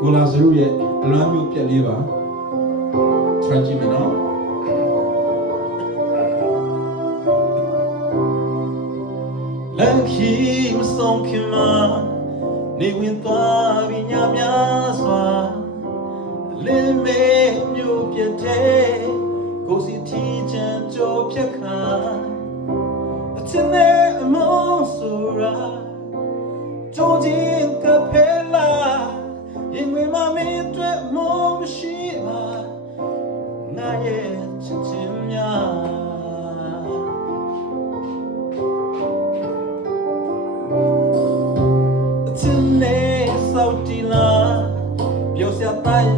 ကိုလာဇရုရဲ့အလွမ်းမျိုးပြက်လေးပါထွန်းကြည့်မယ်နော်လက်ခီမဆုံးခင်မှာနေဝင်သွားပြီးညများစွာလင်းမဲမျိုးပြက်တဲ့ကိုစီထီချမ်းကြောဖြတ်ခါအချစ်နဲ့အမောင်းဆိုရာကြိုးချင်းကဖဲလာရင်ဝင်မမင်းအတွက်မောမရှိပါငါရဲ့ချစ်ချင်းများအချစ်နဲ့စောက်တီလာပြောစရာတိုင်း